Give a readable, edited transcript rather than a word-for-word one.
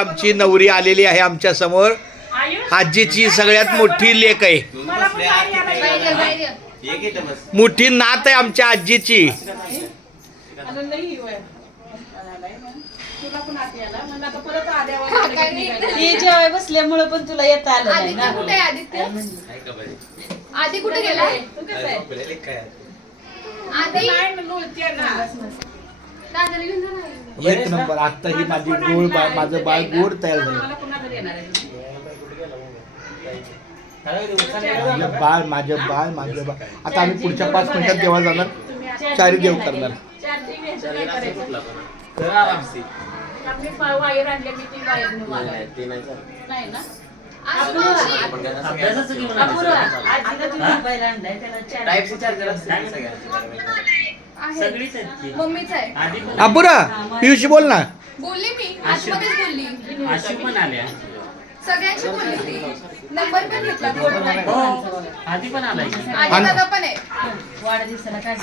आमची नवरी आलेली आहे आमच्या समोर. आजीची सगळ्यात मोठी लेक आहे, मोठी नात आहे आमच्या आजीची. जेवाय बसल्यामुळे पण तुला येता आलं नाही ना. कुठे आदित्य? आधी कुठे गेला? एक नंबर. आता ही माझी गोड माझं बाळ गोड तयार झालं. माझं बाळ. आता आम्ही पुढच्या 5 मिनिटात देवा जाणार, चारी देव करणार. मम्मीचा आहे. अपुरा पियुषी बोल ना. बोलली मी आजमध्येच बोलली. आशी पण आल्या. सगळ्यांशी बोलली ती. नंबर पण घेतला. आधी पण आलाय. आधी दादा पण आहे. वाढदिवसाला काय